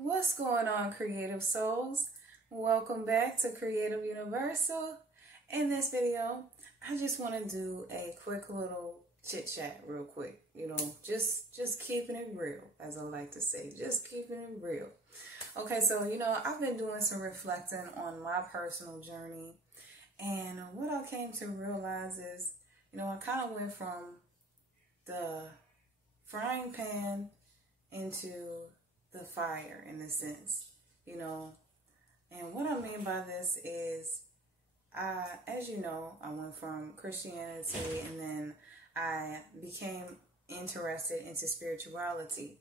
What's going on, creative souls? Welcome back to Creative Universal. In this video, I just want to do a quick little chit chat real quick. Just keeping it real, as I like to say, just keeping it real. Okay, so, I've been doing some reflecting on my personal journey, and what I came to realize is, I kind of went from the frying pan into the fire, in a sense, and what I mean by this is, as you know, I went from Christianity and then I became interested into spirituality.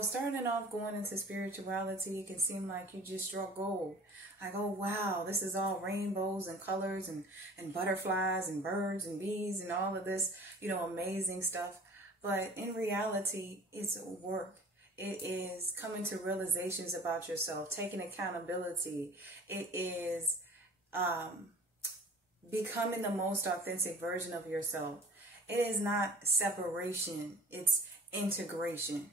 Starting off going into spirituality, it can seem like you just struck gold. Like, oh wow, this is all rainbows and colors and butterflies and birds and bees and all of this, amazing stuff. But in reality, it's work. It is coming to realizations about yourself, taking accountability. It is becoming the most authentic version of yourself. It is not separation, it's integration.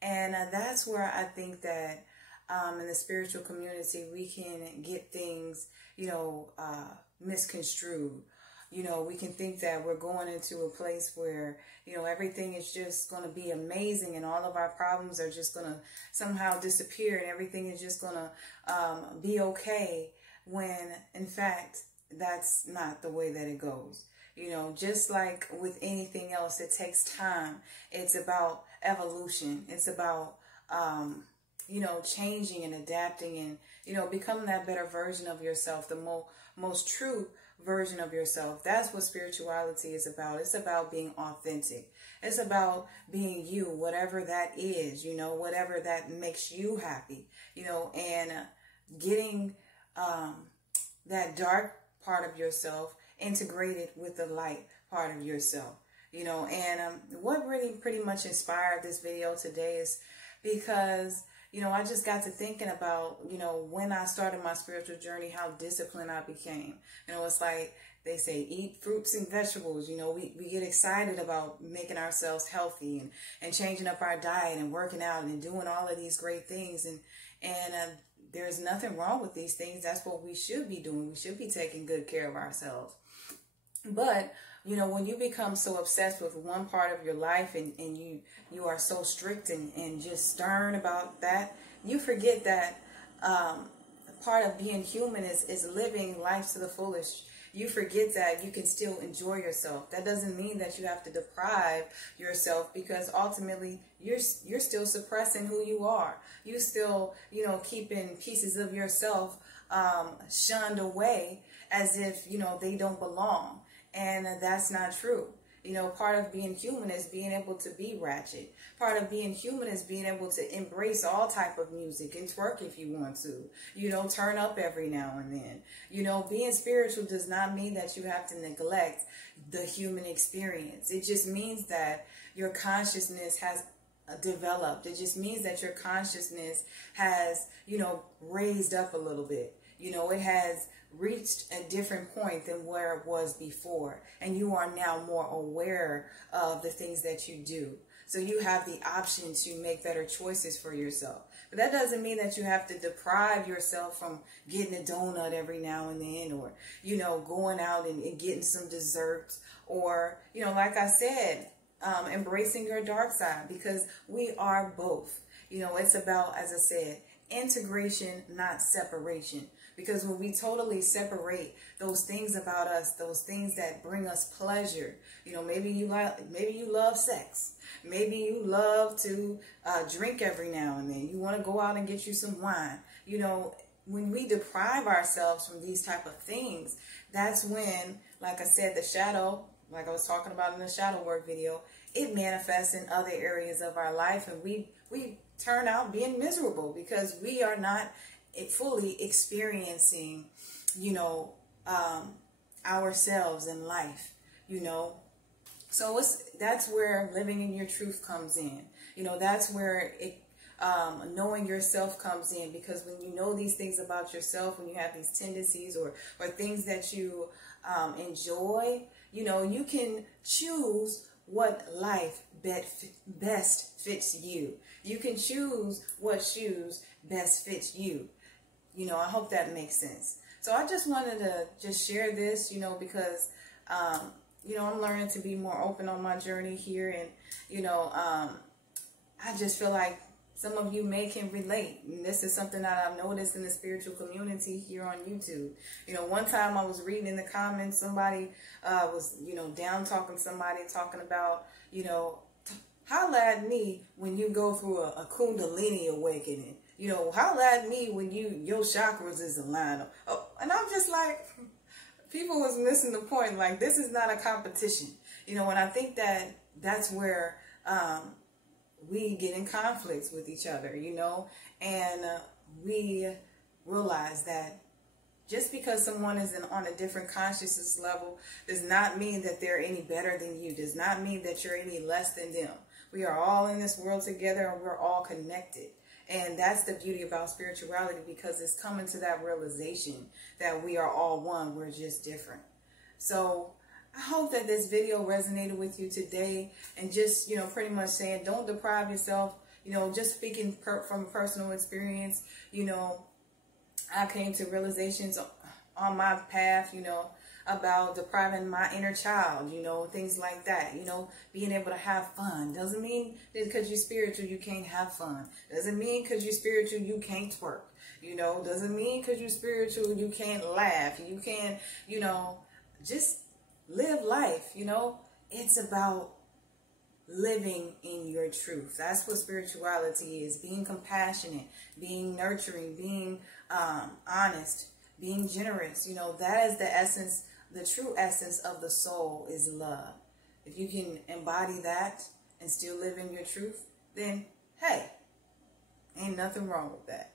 And that's where I think that in the spiritual community, we can get things, misconstrued. We can think that we're going into a place where, everything is just going to be amazing and all of our problems are just going to somehow disappear and everything is just going to be okay, when in fact, that's not the way that it goes. Just like with anything else, it takes time. It's about evolution. It's about, changing and adapting and, becoming that better version of yourself, the most true version of yourself. That's what spirituality is about. It's about being authentic. It's about being you, whatever that is, whatever that makes you happy, and getting that dark part of yourself integrated with the light part of yourself, and what really pretty much inspired this video today is because I just got to thinking about, when I started my spiritual journey, how disciplined I became. It's like they say, eat fruits and vegetables. We get excited about making ourselves healthy and changing up our diet and working out and doing all of these great things. And there's nothing wrong with these things. That's what we should be doing. We should be taking good care of ourselves. But when you become so obsessed with one part of your life and you are so strict and just stern about that, you forget that part of being human is living life to the fullest. You forget that you can still enjoy yourself. That doesn't mean that you have to deprive yourself, because ultimately you're still suppressing who you are. You still, keeping pieces of yourself shunned away as if, they don't belong. And that's not true. Part of being human is being able to be ratchet. Part of being human is being able to embrace all type of music and twerk if you want to. Turn up every now and then. Being spiritual does not mean that you have to neglect the human experience. It just means that your consciousness has developed. It just means that your consciousness has, raised up a little bit. It has reached a different point than where it was before, and you are now more aware of the things that you do. So you have the option to make better choices for yourself. But that doesn't mean that you have to deprive yourself from getting a donut every now and then, or, going out and getting some desserts, or, like I said, embracing your dark side, because we are both. It's about, as I said, integration, not separation. Because when we totally separate those things about us, those things that bring us pleasure, maybe you love sex, maybe you love to drink every now and then, you want to go out and get you some wine. When we deprive ourselves from these type of things, that's when, like I said, the shadow, like I was talking about in the shadow work video, it manifests in other areas of our life, and we turn out being miserable because we are not fully experiencing, ourselves in life, So that's where living in your truth comes in. That's where knowing yourself comes in, because when you know these things about yourself, when you have these tendencies or things that you enjoy, you can choose what life best fits you. You can choose what shoes best fits you. You know, I hope that makes sense. So I just wanted to just share this, you know, because, you know, I'm learning to be more open on my journey here. And, you know, I just feel like some of you can relate. And this is something that I've noticed in the spiritual community here on YouTube. You know, one time I was reading in the comments, somebody was, you know, down talking somebody, talking about, you know, holla at me when you go through a Kundalini awakening. You know, holla at me when your chakras is aligned. Oh, and I'm just like, people was missing the point. Like, this is not a competition. You know, and I think that that's where we get in conflicts with each other, you know, and we realize that just because someone is on a different consciousness level does not mean that they're any better than you, does not mean that you're any less than them. We are all in this world together and we're all connected. And that's the beauty about spirituality, because it's coming to that realization that we are all one, we're just different. So I hope that this video resonated with you today, and just, you know, pretty much saying don't deprive yourself. You know, just speaking from personal experience, you know, I came to realizations on my path, you know, about depriving my inner child, you know, things like that. You know, being able to have fun doesn't mean that because you're spiritual you can't have fun. Doesn't mean because you're spiritual you can't twerk. You know, doesn't mean because you're spiritual you can't laugh. You can't, you know, just live life. You know, it's about living in your truth. That's what spirituality is. Being compassionate, being nurturing, being honest, being generous. You know, that is the essence, the true essence of the soul is love. If you can embody that and still live in your truth, then hey, ain't nothing wrong with that.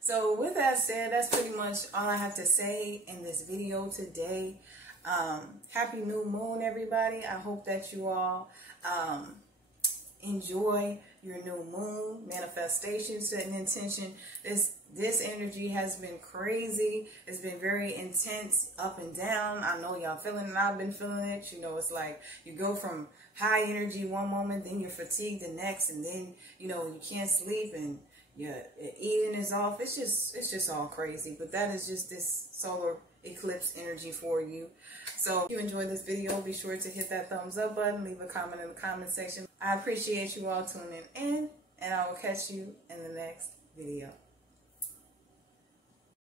So with that said, that's pretty much all I have to say in this video today. Happy new moon, everybody. I hope that you all enjoy your new moon manifestation, setting intention. This energy has been crazy. It's been very intense, up and down. I know y'all feeling it. I've been feeling it. You know, it's like you go from high energy one moment, then you're fatigued the next, and then, you know, you can't sleep and your eating is off. It's just all crazy. But that is just this solar eclipse energy for you. So if you enjoyed this video, be sure to hit that thumbs up button, leave a comment in the comment section. I appreciate you all tuning in, and I will catch you in the next video.